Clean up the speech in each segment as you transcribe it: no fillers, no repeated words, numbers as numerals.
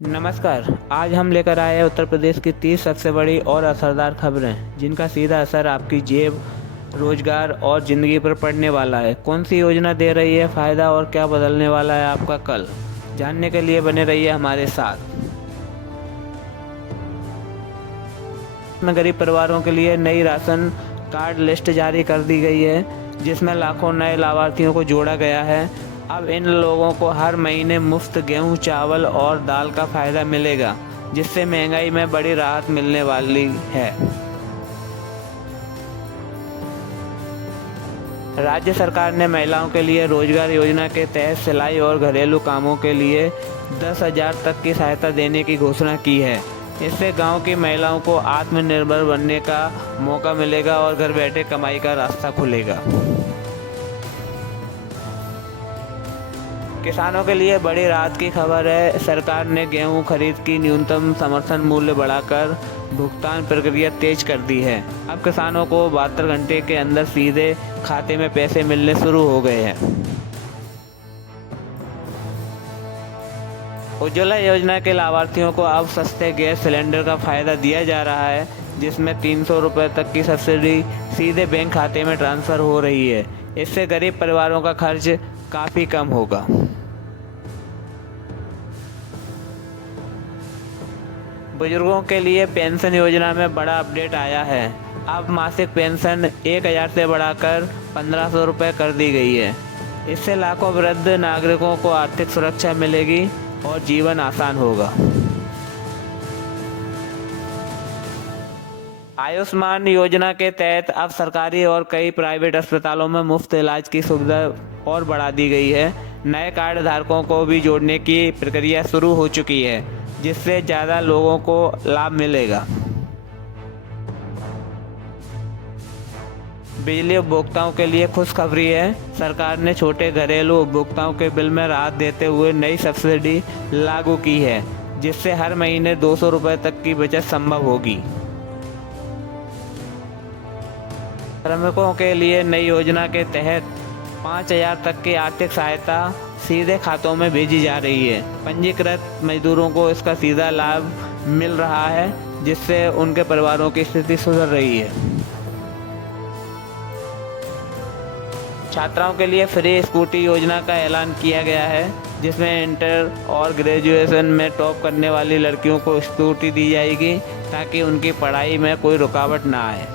नमस्कार। आज हम लेकर आए हैं उत्तर प्रदेश की 30 सबसे बड़ी और असरदार खबरें जिनका सीधा असर आपकी जेब, रोजगार और ज़िंदगी पर पड़ने वाला है। कौन सी योजना दे रही है फ़ायदा और क्या बदलने वाला है आपका कल, जानने के लिए बने रहिए हमारे साथ। में गरीब परिवारों के लिए नई राशन कार्ड लिस्ट जारी कर दी गई है, जिसमें लाखों नए लाभार्थियों को जोड़ा गया है। अब इन लोगों को हर महीने मुफ्त गेहूं, चावल और दाल का फायदा मिलेगा, जिससे महंगाई में बड़ी राहत मिलने वाली है। राज्य सरकार ने महिलाओं के लिए रोजगार योजना के तहत सिलाई और घरेलू कामों के लिए 10,000 तक की सहायता देने की घोषणा की है। इससे गांव की महिलाओं को आत्मनिर्भर बनने का मौका मिलेगा और घर बैठे कमाई का रास्ता खुलेगा। किसानों के लिए बड़ी राहत की खबर है। सरकार ने गेहूं खरीद की न्यूनतम समर्थन मूल्य बढ़ाकर भुगतान प्रक्रिया तेज कर दी है। अब किसानों को 72 घंटे के अंदर सीधे खाते में पैसे मिलने शुरू हो गए हैं। उज्ज्वला योजना के लाभार्थियों को अब सस्ते गैस सिलेंडर का फायदा दिया जा रहा है, जिसमें 300 रुपये तक की सब्सिडी सीधे बैंक खाते में ट्रांसफ़र हो रही है। इससे गरीब परिवारों का खर्च काफ़ी कम होगा। बुजुर्गों के लिए पेंशन योजना में बड़ा अपडेट आया है। अब मासिक पेंशन 1,000 से बढ़ाकर 1,500 रुपये कर दी गई है। इससे लाखों वृद्ध नागरिकों को आर्थिक सुरक्षा मिलेगी और जीवन आसान होगा। आयुष्मान योजना के तहत अब सरकारी और कई प्राइवेट अस्पतालों में मुफ्त इलाज की सुविधा और बढ़ा दी गई है। नए कार्ड धारकों को भी जोड़ने की प्रक्रिया शुरू हो चुकी है, जिससे ज़्यादा लोगों को लाभ मिलेगा। बिजली उपभोक्ताओं के लिए खुशखबरी है। सरकार ने छोटे घरेलू उपभोक्ताओं के बिल में राहत देते हुए नई सब्सिडी लागू की है, जिससे हर महीने 200 रुपये तक की बचत संभव होगी। श्रमिकों के लिए नई योजना के तहत 5,000 तक की आर्थिक सहायता सीधे खातों में भेजी जा रही है। पंजीकृत मजदूरों को इसका सीधा लाभ मिल रहा है, जिससे उनके परिवारों की स्थिति सुधर रही है। छात्राओं के लिए फ्री स्कूटी योजना का ऐलान किया गया है, जिसमें इंटर और ग्रेजुएशन में टॉप करने वाली लड़कियों को स्कूटी दी जाएगी, ताकि उनकी पढ़ाई में कोई रुकावट ना आए।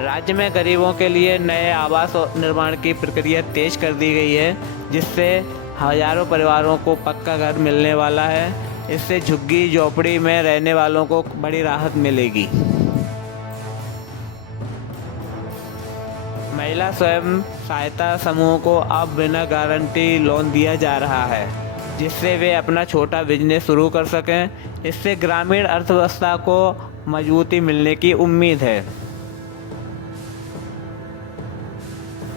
राज्य में गरीबों के लिए नए आवास निर्माण की प्रक्रिया तेज कर दी गई है, जिससे हजारों परिवारों को पक्का घर मिलने वाला है। इससे झुग्गी झोपड़ी में रहने वालों को बड़ी राहत मिलेगी। महिला स्वयं सहायता समूह को अब बिना गारंटी लोन दिया जा रहा है, जिससे वे अपना छोटा बिजनेस शुरू कर सकें। इससे ग्रामीण अर्थव्यवस्था को मजबूती मिलने की उम्मीद है।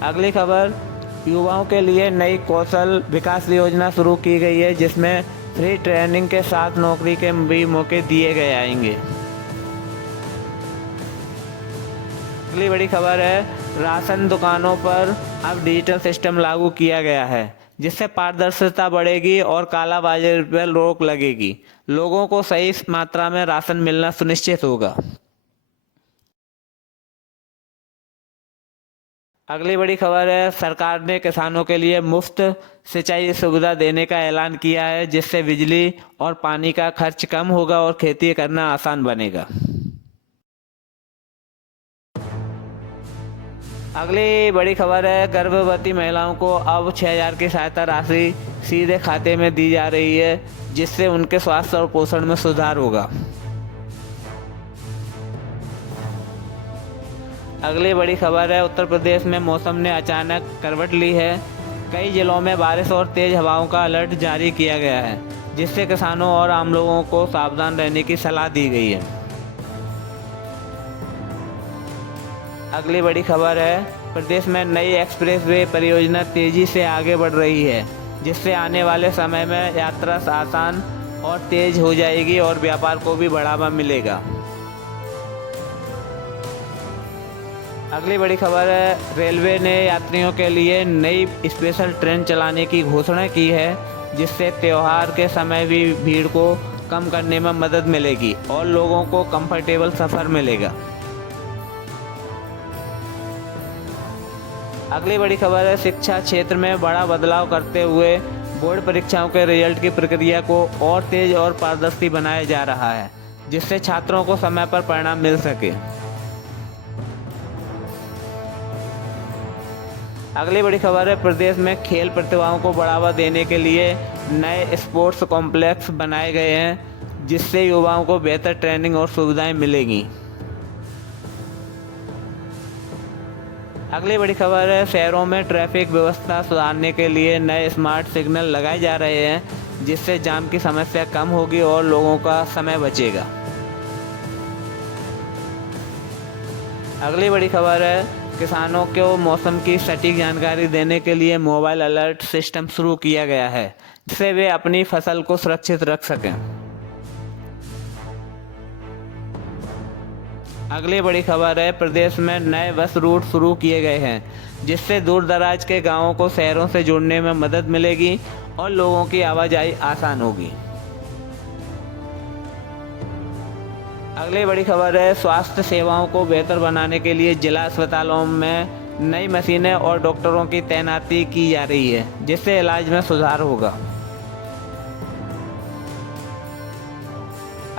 अगली खबर, युवाओं के लिए नई कौशल विकास योजना शुरू की गई है, जिसमें फ्री ट्रेनिंग के साथ नौकरी के भी मौके दिए गए आएंगे। अगली बड़ी खबर है, राशन दुकानों पर अब डिजिटल सिस्टम लागू किया गया है, जिससे पारदर्शिता बढ़ेगी और कालाबाजारी पर रोक लगेगी। लोगों को सही मात्रा में राशन मिलना सुनिश्चित होगा। अगली बड़ी खबर है, सरकार ने किसानों के लिए मुफ्त सिंचाई सुविधा देने का ऐलान किया है, जिससे बिजली और पानी का खर्च कम होगा और खेती करना आसान बनेगा। अगली बड़ी खबर है, गर्भवती महिलाओं को अब 6,000 की सहायता राशि सीधे खाते में दी जा रही है, जिससे उनके स्वास्थ्य और पोषण में सुधार होगा। अगली बड़ी खबर है, उत्तर प्रदेश में मौसम ने अचानक करवट ली है। कई जिलों में बारिश और तेज हवाओं का अलर्ट जारी किया गया है, जिससे किसानों और आम लोगों को सावधान रहने की सलाह दी गई है। अगली बड़ी खबर है, प्रदेश में नई एक्सप्रेसवे परियोजना तेजी से आगे बढ़ रही है, जिससे आने वाले समय में यात्रा आसान और तेज हो जाएगी और व्यापार को भी बढ़ावा मिलेगा। अगली बड़ी खबर है, रेलवे ने यात्रियों के लिए नई स्पेशल ट्रेन चलाने की घोषणा की है, जिससे त्योहार के समय भी भीड़ को कम करने में मदद मिलेगी और लोगों को कंफर्टेबल सफ़र मिलेगा। अगली बड़ी खबर है, शिक्षा क्षेत्र में बड़ा बदलाव करते हुए बोर्ड परीक्षाओं के रिजल्ट की प्रक्रिया को और तेज और पारदर्शी बनाया जा रहा है, जिससे छात्रों को समय पर परिणाम मिल सके। अगली बड़ी खबर है, प्रदेश में खेल प्रतिभाओं को बढ़ावा देने के लिए नए स्पोर्ट्स कॉम्प्लेक्स बनाए गए हैं, जिससे युवाओं को बेहतर ट्रेनिंग और सुविधाएं मिलेंगी। अगली बड़ी खबर है, शहरों में ट्रैफिक व्यवस्था सुधारने के लिए नए स्मार्ट सिग्नल लगाए जा रहे हैं, जिससे जाम की समस्या कम होगी और लोगों का समय बचेगा। अगली बड़ी खबर है, किसानों को मौसम की सटीक जानकारी देने के लिए मोबाइल अलर्ट सिस्टम शुरू किया गया है, जिससे वे अपनी फसल को सुरक्षित रख सकें। अगली बड़ी खबर है, प्रदेश में नए बस रूट शुरू किए गए हैं, जिससे दूर दराज के गांवों को शहरों से जोड़ने में मदद मिलेगी और लोगों की आवाजाही आसान होगी। अगली बड़ी खबर है, स्वास्थ्य सेवाओं को बेहतर बनाने के लिए जिला अस्पतालों में नई मशीनें और डॉक्टरों की तैनाती की जा रही है, जिससे इलाज में सुधार होगा।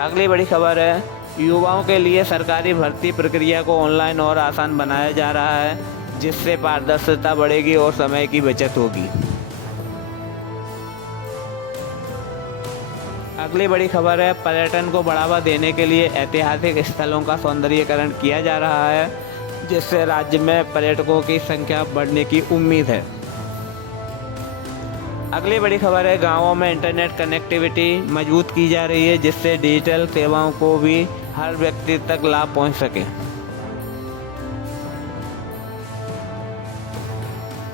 अगली बड़ी खबर है, युवाओं के लिए सरकारी भर्ती प्रक्रिया को ऑनलाइन और आसान बनाया जा रहा है, जिससे पारदर्शिता बढ़ेगी और समय की बचत होगी। अगली बड़ी खबर है, पर्यटन को बढ़ावा देने के लिए ऐतिहासिक स्थलों का सौंदर्यीकरण किया जा रहा है, जिससे राज्य में पर्यटकों की संख्या बढ़ने की उम्मीद है। अगली बड़ी खबर है, गांवों में इंटरनेट कनेक्टिविटी मजबूत की जा रही है, जिससे डिजिटल सेवाओं को भी हर व्यक्ति तक लाभ पहुंच सके।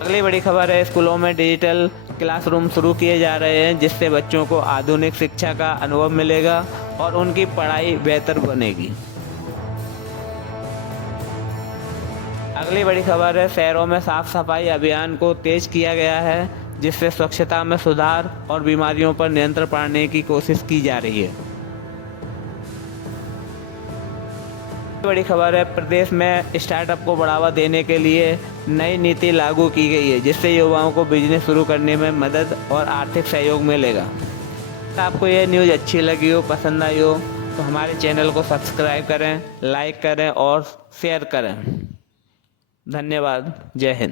अगली बड़ी खबर है, स्कूलों में डिजिटल क्लासरूम शुरू किए जा रहे हैं, जिससे बच्चों को आधुनिक शिक्षा का अनुभव मिलेगा और उनकी पढ़ाई बेहतर बनेगी। अगली बड़ी खबर है, शहरों में साफ सफाई अभियान को तेज किया गया है, जिससे स्वच्छता में सुधार और बीमारियों पर नियंत्रण पाने की कोशिश की जा रही है। बड़ी खबर है, प्रदेश में स्टार्टअप को बढ़ावा देने के लिए नई नीति लागू की गई है, जिससे युवाओं को बिजनेस शुरू करने में मदद और आर्थिक सहयोग मिलेगा। तो आपको ये न्यूज़ अच्छी लगी हो, पसंद आई हो, तो हमारे चैनल को सब्सक्राइब करें, लाइक करें और शेयर करें। धन्यवाद। जय हिंद।